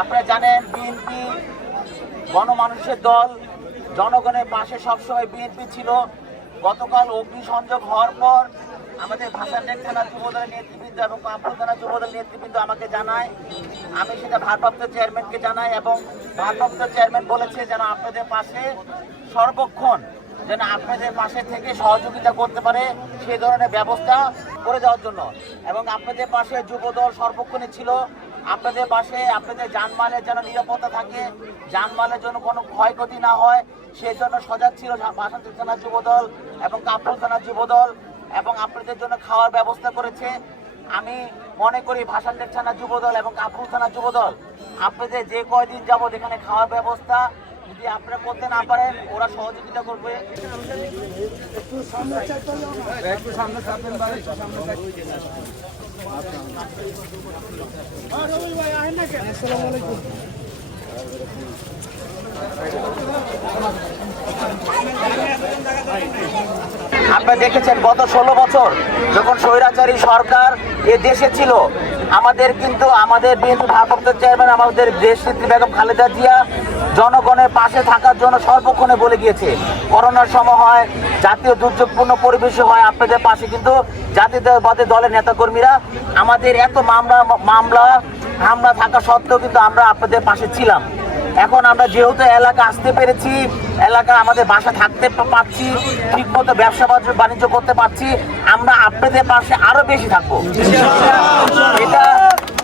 আপনারা জানেন বিএনপি গণমানুষের দল, জনগণের পাশে সবসময় বিএনপি ছিল। গতকাল অগ্নিসংযোগ হওয়ার পর আমাদের ভাষাটেক থানা যুবদলের নেতৃবৃন্দ এবং কাপুর থানা যুবদলের নেতৃবৃন্দ আমাকে জানায়, আমি সেটা ভারপ্রাপ্ত চেয়ারম্যানকে জানাই এবং ভারপ্রাপ্ত চেয়ারম্যান বলেছে যেন আপনাদের পাশে সর্বক্ষণ যেন আপনাদের পাশে থেকে সহযোগিতা করতে পারে সেই ধরনের ব্যবস্থা করে দেওয়ার জন্য। এবং আপনাদের পাশে যুবদল সর্বক্ষণই ছিল, আপনাদের পাশে আপনাদের জানমালের যেন নিরাপত্তা থাকে, জানমালের জন্য কোনো ক্ষয়ক্ষতি না হয় সেই জন্য সজাগ ছিল ভাষাটেক থানা যুবদল এবং কাপুর থানা যুবদল, এবং আপনাদের জন্য খাওয়ার ব্যবস্থা করেছে। আমি মনে করি ভাষাটেক থানা যুবদল এবং কাপুর থানা যুবদল আপনাদের যে কয়দিন যাবত এখানে খাওয়ার ব্যবস্থা যদি আপনারা করতে না পারেন ওরা সহযোগিতা করবে। আপনারা দেখেছেন গত 16 বছর যখন স্বৈরাচারী সরকার এ দেশে ছিল, আমাদের বিএনপি ভারপ্রাপ্ত চেয়ারম্যান আমাদের দেশনেত্রী বেগম খালেদা জিয়া জনগণের পাশে থাকার জন্য সর্বক্ষণে বলে গিয়েছে। করোনার সময় হয়, জাতীয় দুর্যোগপূর্ণ পরিবেশে হয়, আপনাদের পাশে কিন্তু জাতীয়তাবাদী দলের নেতাকর্মীরা আমাদের এত হামলা থাকা সত্ত্বেও কিন্তু আমরা আপনাদের পাশে ছিলাম। এখন আমরা যেহেতু এলাকা আসতে পেরেছি, এলাকা আমাদের বাসা থাকতে পারছি, ঠিকমতো ব্যবসা বাণিজ্য করতে পারছি, আমরা আপনাদের পাশে আরো বেশি থাকবো। এটা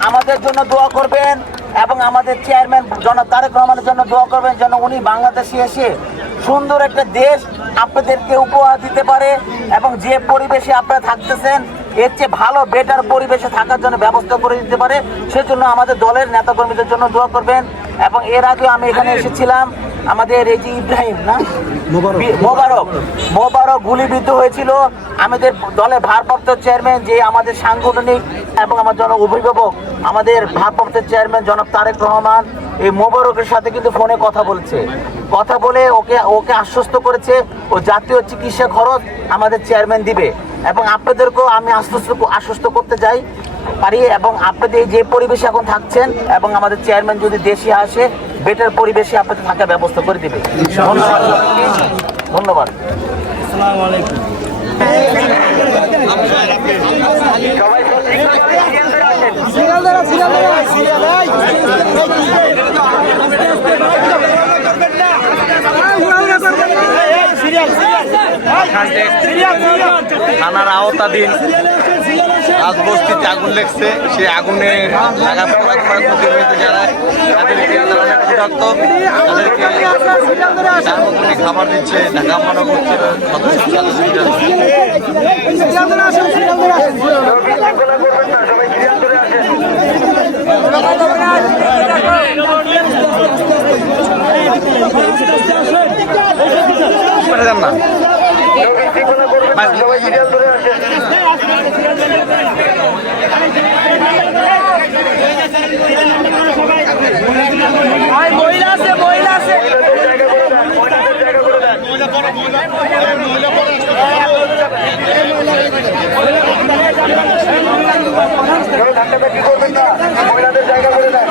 আমাদের জন্য দোয়া করবেন এবং আমাদের চেয়ারম্যান জনাব তারেক রহমানের জন্য দোয়া করবেন যেন উনি বাংলাদেশে এসে সুন্দর একটা দেশ আপনাদেরকে উপহার দিতে পারে এবং যে পরিবেশে আপনারা থাকতেছেন এর চেয়ে ভালো বেটার পরিবেশে থাকার জন্য ব্যবস্থা করে দিতে পারে, সেজন্য আমাদের দলের নেতাকর্মীদের জন্য দোয়া করবেন। এবং এর আগে আমি এখানে এসেছিলাম, আমাদের এই যে ইব্রাহিম মোবারক গুলিবিদ্ধ হয়েছিল, আমাদের দলের ভারপ্রাপ্ত চেয়ারম্যান যে আমাদের সাংগঠনিক এবং আমার অভিভাবক আমাদের ভারপ্রাপ্ত চেয়ারম্যান জনাব তারেক রহমান এই মোবারকের সাথে কিন্তু ফোনে কথা বলে ওকে আশ্বস্ত করেছে ও জাতীয় চিকিৎসা খরচ আমাদের চেয়ারম্যান দিবে। এবং আপনাদেরকেও আমি আশ্বস্ত করতে চাই পারি এবং আপনাদের যে পরিবেশে এখন থাকছেন এবং আমাদের চেয়ারম্যান যদি দেশে আসে বেটার পরিবেশে আপনাদের থাকার ব্যবস্থা করে দিবে। ধন্যবাদ। আসসালামু আলাইকুম। থানার আওতাধীন রাজবস্তিতে আগুন লেগেছে, সেই আগুনে ক্ষতি হয়েছে যারা, তাদেরকে অনেক ক্ষুধার্ত, তাদেরকে সার্বক্ষণিক খাবার দিচ্ছে, ঢাকা মহানগর না কি করবেন না, মহিলাদের জায়গা করে দেন।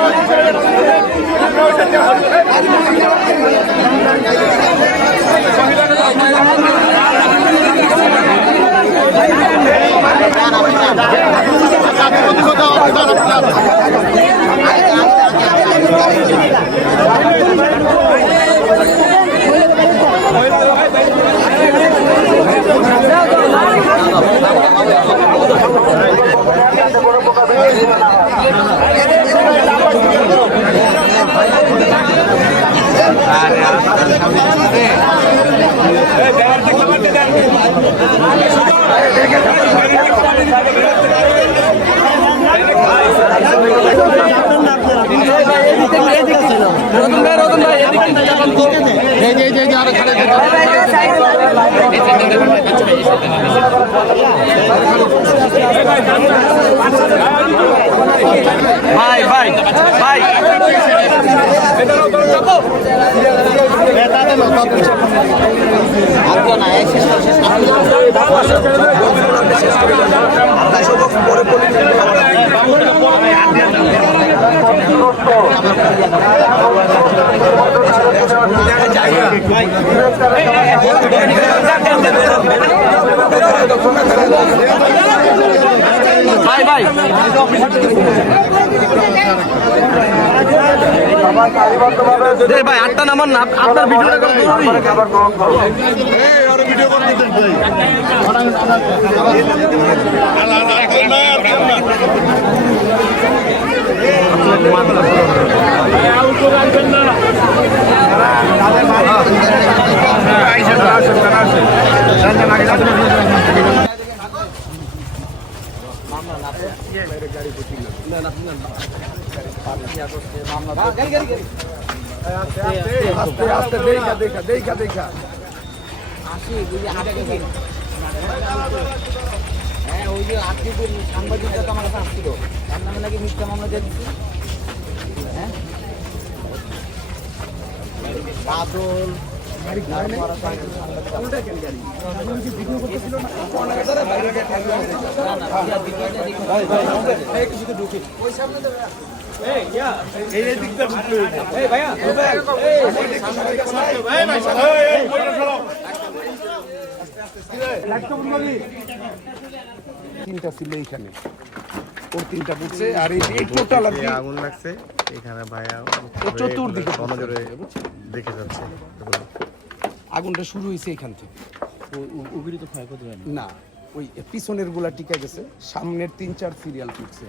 ভাই ভাই ভাই পরে ভাই ভাই ভাই 8টা নাম্বার না আপনার ভিডিওটা দেখা আসি হ্যাঁ ওই যে আপনি সাংবাদিকরা তো আমার কাছে আসছিল তার নামে নাকি মিথ্যা মামলা দিয়ে দিচ্ছি হ্যাঁ বাদল তিনটা ছিল এইখানে ওর তিনটা পড়ছে আর এই টোটাল আর আগুন লাগছে এখানে ভাইয়া চতুর্দিকে নজরে দেখে যাচ্ছে আগুনটা শুরু হয়েছে এখান থেকে ওগুলি তো ক্ষয়ক্ষতি হয়নি না ওই পিছনের গুলা টিকে গেছে সামনের 3-4 সিরিয়াল পড়ছে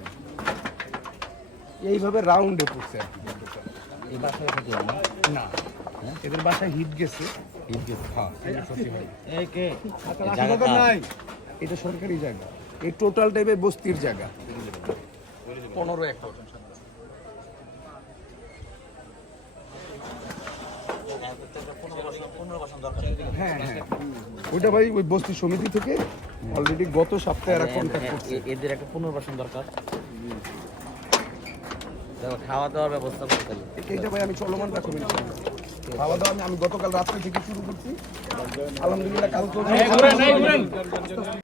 এইভাবে রাউন্ডে পড়ছে আর কি এই বাসায় ক্ষতি হয় না না এদের বাসায় হিট গেছে হ্যাঁ ক্ষতি হয় এটা সরকারি জায়গা এই টোটাল টাইপের বস্তির জায়গা 15 একর হ্যাঁ হ্যাঁ ওইটা ভাই ওই বস্তি সমিতি থেকে অলরেডি গত সপ্তাহে এরা কন্ট্যাক্ট করছে এদের একটা পুনর্বাসন দরকার খাওয়া দাওয়ার ব্যবস্থা করতে হবে এইটা ভাই আমি চলমান রাখবো খাওয়া দাওয়া আমি গতকাল রাত্রে থেকে শুরু করছি আলহামদুলিল্লাহ কাল তো